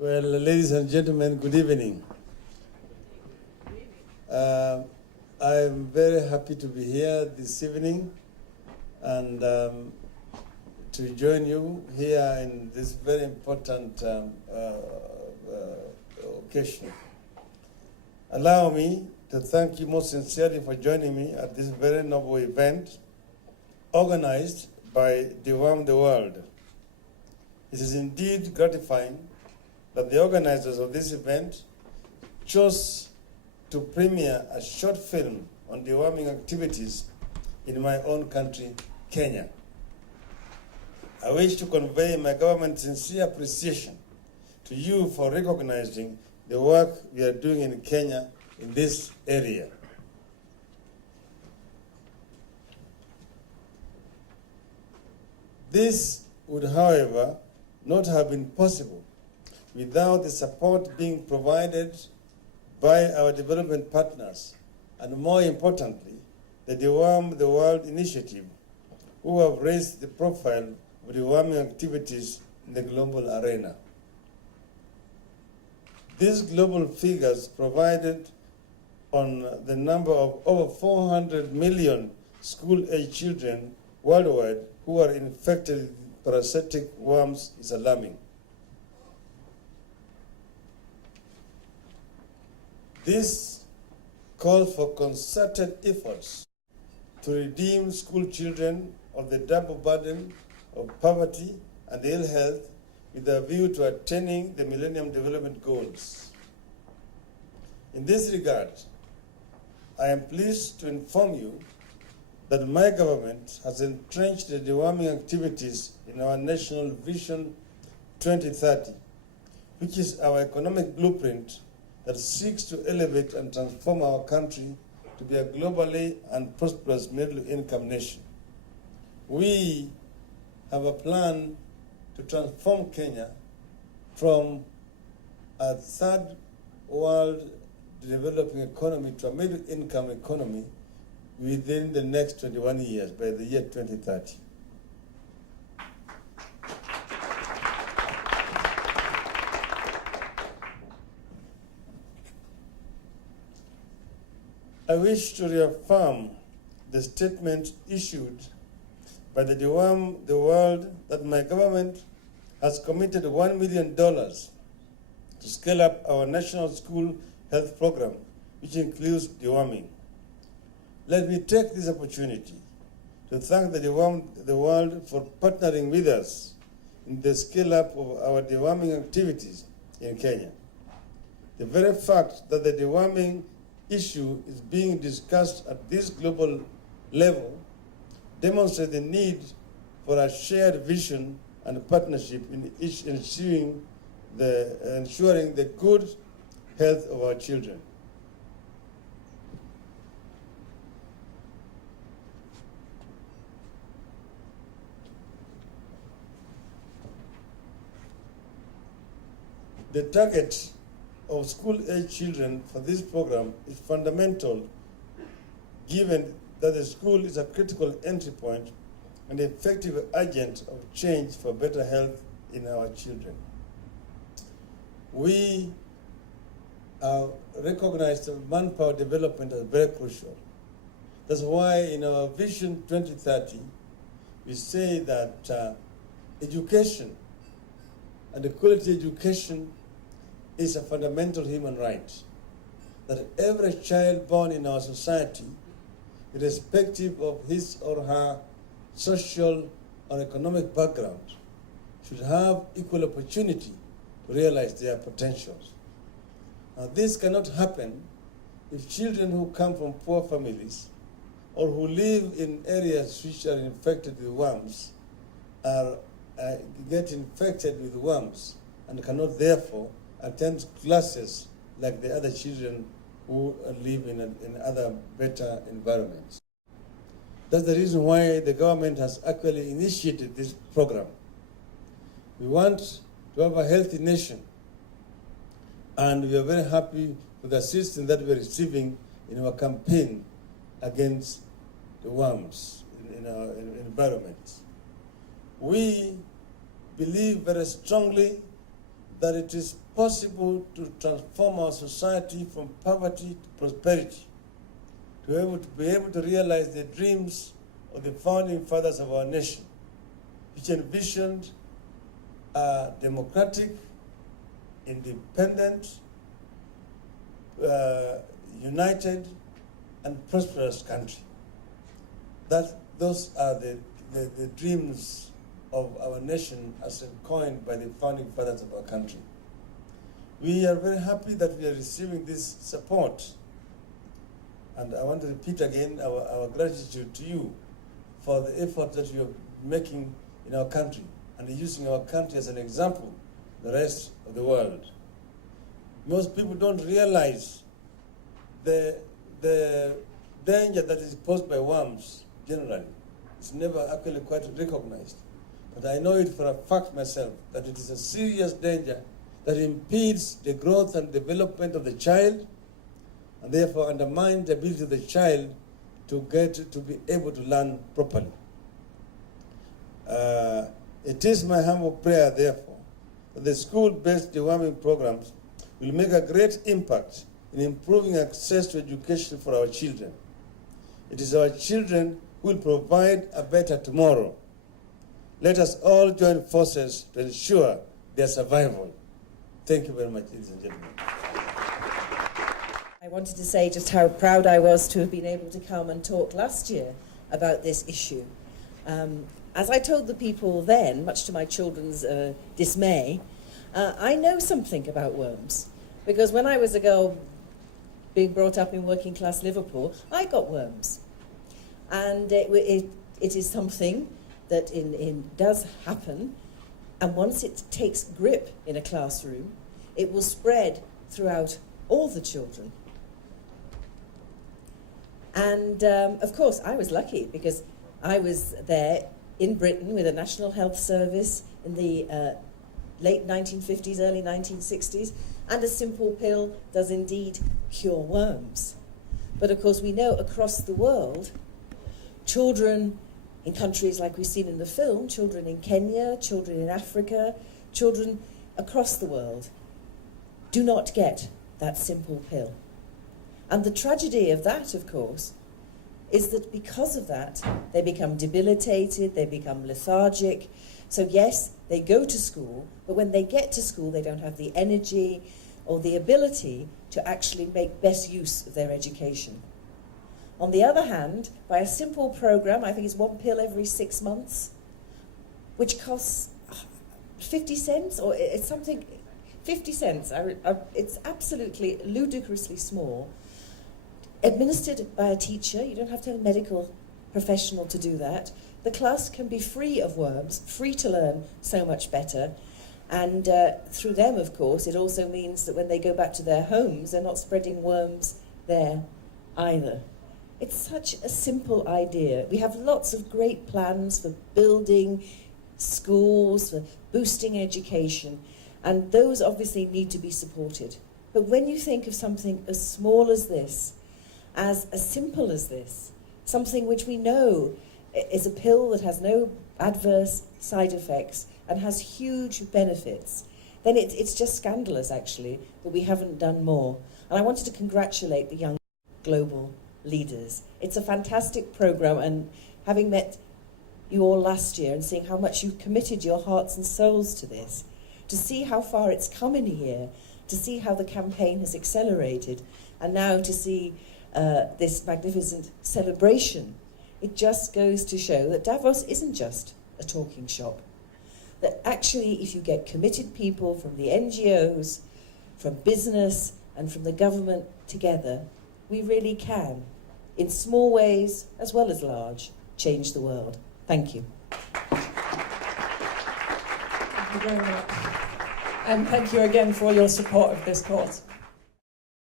Well, ladies and gentlemen, good evening. I'm very happy to be here this evening and to join you here in this very important occasion. Allow me to thank you most sincerely for joining me at this very noble event organized by Deworm the World. It is indeed gratifying that the organizers of this event chose to premiere a short film on deworming activities in my own country, Kenya. I wish to convey my government's sincere appreciation to you for recognizing the work we are doing in Kenya in this area. This would, however, not have been possible without the support being provided by our development partners, and more importantly, the Deworm the World initiative, who have raised the profile of deworming activities in the global arena. These global figures provided on the number of over 400 million school-age children worldwide who are infected with parasitic worms is alarming. This calls for concerted efforts to redeem school children of the double burden of poverty and ill health with a view to attaining the Millennium Development Goals. In this regard, I am pleased to inform you that my government has entrenched the deworming activities in our National Vision 2030, which is our economic blueprint that seeks to elevate and transform our country to be a globally and prosperous middle-income nation. We have a plan to transform Kenya from a third world developing economy to a middle-income economy within the next 21 years, by the year 2030. I wish to reaffirm the statement issued by the Deworm the World that my government has committed $1 million to scale up our national school health program, which includes deworming. Let me take this opportunity to thank the Deworm the World for partnering with us in the scale-up of our deworming activities in Kenya. The very fact that the deworming issue is being discussed at this global level demonstrates the need for a shared vision and partnership in ensuring the good health of our children. The target of school-age children for this program is fundamental, given that the school is a critical entry point and effective agent of change for better health in our children. We recognize that manpower development as very crucial. That's why in our Vision 2030, we say that education and the quality education is a fundamental human right, that every child born in our society, irrespective of his or her social or economic background, should have equal opportunity to realize their potentials. Now, this cannot happen if children who come from poor families or who live in areas which are infected with worms get infected with worms and cannot therefore attend classes like the other children who live in other better environments. That's the reason why the government has actually initiated this program. We want to have a healthy nation, and we are very happy with the assistance that we are receiving in our campaign against the worms in our environment. We believe very strongly that it is possible to transform our society from poverty to prosperity, to be able to realize the dreams of the founding fathers of our nation, which envisioned a democratic, independent, united, and prosperous country. Those are the dreams of our nation as coined by the founding fathers of our country. We are very happy that we are receiving this support. And I want to repeat again our gratitude to you for the effort that you are making in our country and using our country as an example to the rest of the world. Most people don't realize the danger that is posed by worms generally. It's never actually quite recognized. But I know it for a fact myself that it is a serious danger that impedes the growth and development of the child and therefore undermines the ability of the child to be able to learn properly. It is my humble prayer, therefore, that the school-based deworming programs will make a great impact in improving access to education for our children. It is our children who will provide a better tomorrow. Let us all join forces to ensure their survival. Thank you very much, ladies and gentlemen. I wanted to say just how proud I was to have been able to come and talk last year about this issue. As I told the people then, much to my children's dismay, I know something about worms. Because when I was a girl being brought up in working class Liverpool, I got worms. And it is something that does happen. And once it takes grip in a classroom, it will spread throughout all the children. And of course, I was lucky because I was there in Britain with a National Health Service in the late 1950s, early 1960s, and a simple pill does indeed cure worms. But of course, we know across the world, children in countries like we've seen in the film, children in Kenya, children in Africa, children across the world do not get that simple pill. And the tragedy of that, of course, is that because of that, they become debilitated, they become lethargic. So yes, they go to school, but when they get to school, they don't have the energy or the ability to actually make best use of their education. On the other hand, by a simple program, I think it's one pill every 6 months, which costs 50 cents, or it's something, 50 cents. It's absolutely ludicrously small. Administered by a teacher, you don't have to have a medical professional to do that. The class can be free of worms, free to learn so much better. And through them, of course, it also means that when they go back to their homes, they're not spreading worms there either. It's such a simple idea. We have lots of great plans for building schools, for boosting education, and those obviously need to be supported. But when you think of something as small as this, as simple as this, something which we know is a pill that has no adverse side effects and has huge benefits, then it's just scandalous, actually, that we haven't done more. And I wanted to congratulate the young global leaders. It's a fantastic program, and having met you all last year and seeing how much you've committed your hearts and souls to this, to see how far it's come in a year, to see how the campaign has accelerated, and now to see this magnificent celebration, it just goes to show that Davos isn't just a talking shop. That actually, if you get committed people from the NGOs, from business, and from the government together, we really can, in small ways as well as large, change the world. Thank you. Thank you very much. And thank you again for all your support of this cause.